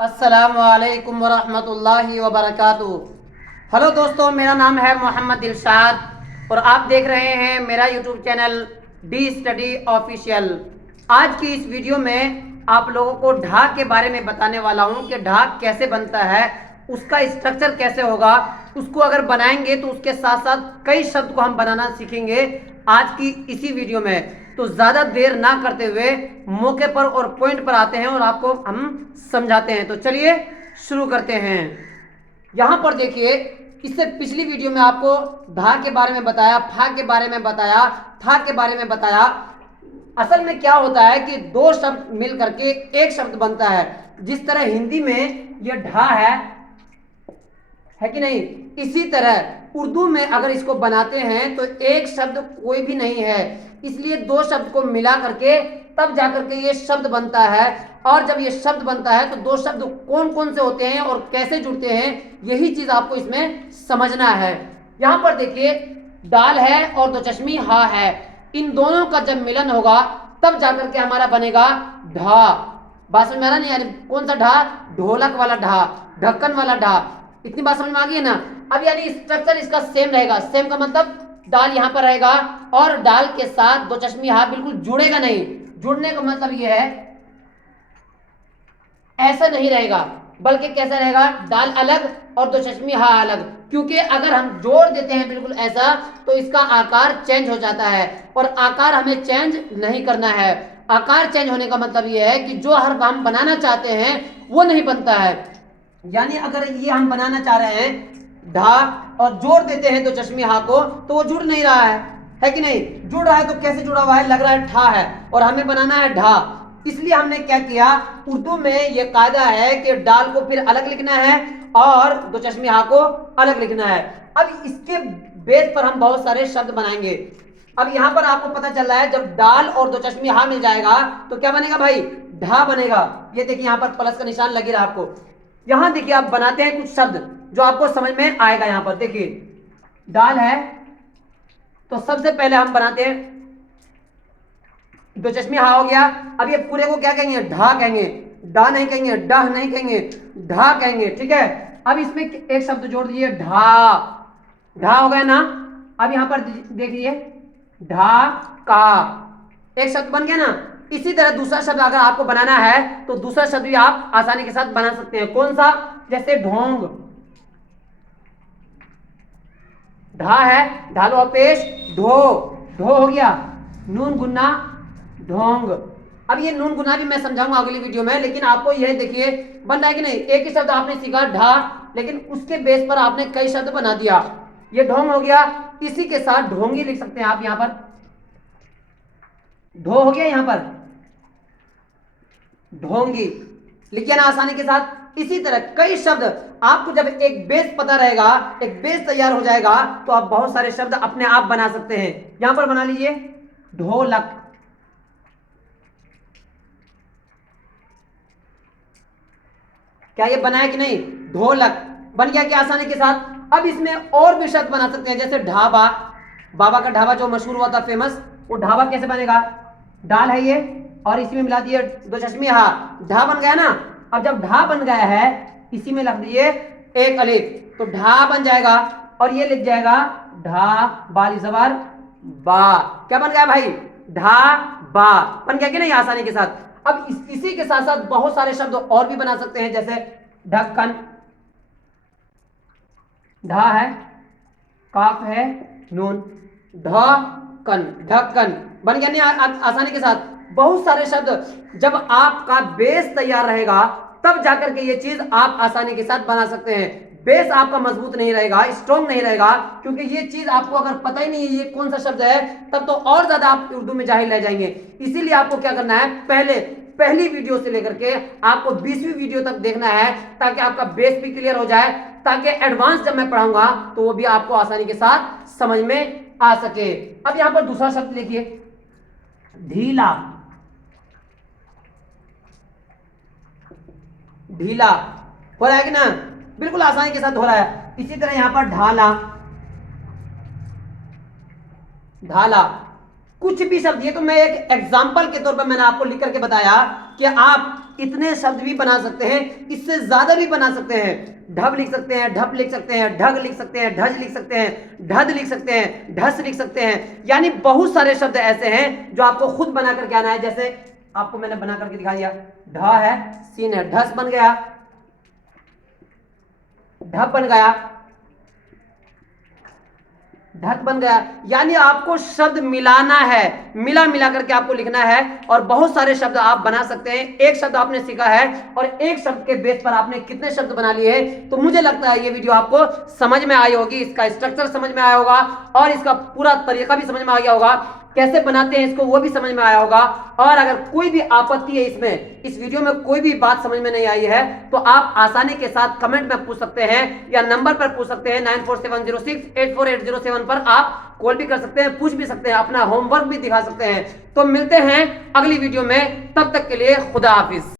अस्सलामुअलैकुम वरहमतुल्लाहि वबरकातुहू। हेलो दोस्तों, मेरा नाम है मोहम्मद दिलशाद और आप देख रहे हैं मेरा YouTube channel D study official. आज की इस वीडियो में आप लोगों को ढाक के बारे में बताने वाला हूं कि ढाक कैसे बनता है, उसका स्ट्रक्चर कैसे होगा, उसको अगर बनाएंगे तो उसके साथ साथ कई शब्द को हम बनाना सीखेंगे आज की इसी वीडियो में। तो ज़्यादा देर ना करते हुए मौके पर और पॉइंट पर आते हैं और आपको हम समझाते हैं। तो चलिए शुरू करते हैं। यहाँ पर देखिए, इससे पिछली वीडियो में आपको धा के बारे में बताया, फा के बारे में बताया, था के बारे में बताया। असल में क्या होता है कि दो शब्द मिल करके एक शब्द बनता है। जिस तरह हिंदी में यह ढा है कि नहीं, इसी तरह उर्दू में अगर इसको बनाते हैं तो एक शब्द कोई भी नहीं है, इसलिए दो शब्द को मिला करके तब जाकर के ये शब्द बनता है। और जब ये शब्द बनता है तो दो शब्द कौन कौन से होते हैं और कैसे जुड़ते हैं, यही चीज आपको इसमें समझना है। यहां पर देखिए, दाल है और दो चश्मी हा है, इन दोनों का जब मिलन होगा तब जाकर के हमारा बनेगा ढा। बात समझ में आ रहा नहीं? यानी कौन सा ढा? ढोलक वाला ढा, ढक्कन वाला ढा। इतनी बात समझ में आ गई है ना? अब यानी स्ट्रक्चर इसका सेम रहेगा। सेम का मतलब दाल यहां पर रहेगा और दाल के साथ दो चश्मी हा बिल्कुल जुड़ेगा नहीं। जुड़ने का मतलब यह है ऐसा नहीं रहेगा, बल्कि कैसा रहेगा? दाल अलग और दो चश्मी हा अलग। क्योंकि अगर हम जोड़ देते हैं बिल्कुल ऐसा तो इसका आकार चेंज हो जाता है और आकार हमें चेंज नहीं करना है। आकार चेंज होने का मतलब यह है कि जो हर्फ हम बनाना चाहते हैं वो नहीं बनता है। यानी अगर ये हम बनाना चाह रहे हैं ढा और जोड़ देते हैं तो चश्मी हा को, तो वो जुड़ नहीं रहा है कि नहीं? जुड़ रहा है तो कैसे जुड़ा हुआ है? लग रहा है ठा है और हमें बनाना है ढा। इसलिए हमने क्या किया, उर्दू में ये कायदा है कि डाल को फिर अलग लिखना है और दो चश्मी हा को अलग लिखना है। अब इसके बेस पर हम बहुत सारे शब्द बनाएंगे। अब यहां पर आपको पता चल रहा है जब डाल और दो चश्मी हा मिल जाएगा तो क्या बनेगा भाई? ढा बनेगा। ये देखिए यहां पर प्लस का निशान लगी रहा आपको। यहां देखिए आप बनाते हैं कुछ शब्द जो आपको समझ में आएगा। यहां पर देखिए, दाल है तो सबसे पहले हम बनाते हैं दो चश्मी हा हो गया। अब ये पूरे को क्या कहेंगे? ढा कहेंगे। डा नहीं कहेंगे, डह नहीं कहेंगे, ढा कहेंगे। ठीक है, अब इसमें एक शब्द जोड़ दिए ढा। ढा हो गया ना? अब यहां पर देखिए ढा का, एक शब्द बन गया ना? इसी तरह दूसरा शब्द अगर आपको बनाना है तो दूसरा शब्द भी आप आसानी के साथ बना सकते हैं। कौन सा? जैसे ढोंग। ढा है, ढालो पेश, ढो, ढो हो गया। नून गुन्ना ढोंग। अब ये नून गुना भी मैं समझाऊंगा अगली वीडियो में, लेकिन आपको यह देखिए बन रहा है कि नहीं? एक ही शब्द आपने सीखा ढा, लेकिन उसके बेस पर आपने कई शब्द बना दिया। ये ढोंग हो गया, इसी के साथ ढोंगी लिख सकते हैं आप। यहां पर ढो हो गया, यहां पर ढोंगी लिखिए ना आसानी के साथ। इसी तरह कई शब्द आपको जब एक बेस पता रहेगा, एक बेस तैयार हो जाएगा तो आप बहुत सारे शब्द अपने आप बना सकते हैं। यहां पर बना लीजिए ढोलक। क्या ये बना है कि नहीं? ढोलक बन गया क्या आसानी के साथ? अब इसमें और भी शब्द बना सकते हैं, जैसे ढाबा। बाबा का ढाबा जो मशहूर हुआ था, फेमस, वो ढाबा कैसे बनेगा? डाल है ये और इसी में मिला दिए दो चश्मी हा, ढा बन गया ना? अब जब ढा बन गया है इसी में लिख दिए एक अलिफ तो ढा बन जाएगा और ये लिख जाएगा ढा बाली जबर बा। क्या बन गया भाई? ढा बा बन गया कि नहीं आसानी के साथ? अब इसी के साथ साथ बहुत सारे शब्द और भी बना सकते हैं, जैसे ढक्कन। ढा है, काफ है, नून, ढक्कन, ढक्कन बन गया नहीं आसानी के साथ? बहुत सारे शब्द जब आपका बेस तैयार रहेगा तब जाकर के ये चीज आप आसानी के साथ बना सकते हैं। बेस आपका मजबूत नहीं रहेगा, स्ट्रॉन्ग नहीं रहेगा, क्योंकि ये चीज आपको अगर पता ही नहीं है ये कौन सा शब्द है, तब तो और ज्यादा आप उर्दू में जाहिल रह जाएंगे। इसीलिए आपको क्या करना है, पहली वीडियो से लेकर के आपको 20वीं वीडियो तक देखना है, ताकि आपका बेस भी क्लियर हो जाए, ताकि एडवांस जब मैं पढ़ाऊंगा तो वो भी आपको आसानी के साथ समझ में आ सके। अब यहां पर दूसरा शब्द देखिए, ढीला। ढीला हो रहा है कि ना? बिल्कुल आसानी के साथ हो रहा है। इसी तरह यहां पर ढाला। ढाला कुछ भी शब्द, ये तो मैं एक एग्जाम्पल के तौर पर मैंने आपको लिख करके बताया कि आप इतने शब्द भी बना सकते हैं, इससे ज्यादा भी बना सकते हैं। ढब लिख सकते हैं, ढप लिख सकते हैं, ढग लिख सकते हैं, ढज लिख सकते हैं, ढद लिख सकते हैं, ढस लिख सकते हैं। यानी बहुत सारे शब्द ऐसे हैं जो आपको खुद बना करके आना है। जैसे आपको मैंने बना करके दिखा दिया, ढ है, सीन है, ढस बन गया, ढप बन गया, ढक बन गया। यानी आपको शब्द मिलाना है, मिला मिला करके आपको लिखना है और बहुत सारे शब्द आप बना सकते हैं। एक शब्द आपने सीखा है और एक शब्द के बेस पर आपने कितने शब्द बना लिए हैं। तो मुझे लगता है ये वीडियो आपको समझ में आई होगी, इसका स्ट्रक्चर समझ में आया होगा और इसका पूरा तरीका भी समझ में आ गया होगा, कैसे बनाते हैं इसको वो भी समझ में आया होगा। और अगर कोई भी आपत्ति है इसमें, इस वीडियो में कोई भी बात समझ में नहीं आई है, तो आप आसानी के साथ कमेंट में पूछ सकते हैं या नंबर पर पूछ सकते हैं 9470684807 पर आप कॉल भी कर सकते हैं, पूछ भी सकते हैं, अपना होमवर्क भी दिखा सकते हैं। तो मिलते हैं अगली वीडियो में, तब तक के लिए खुदा हाफिज।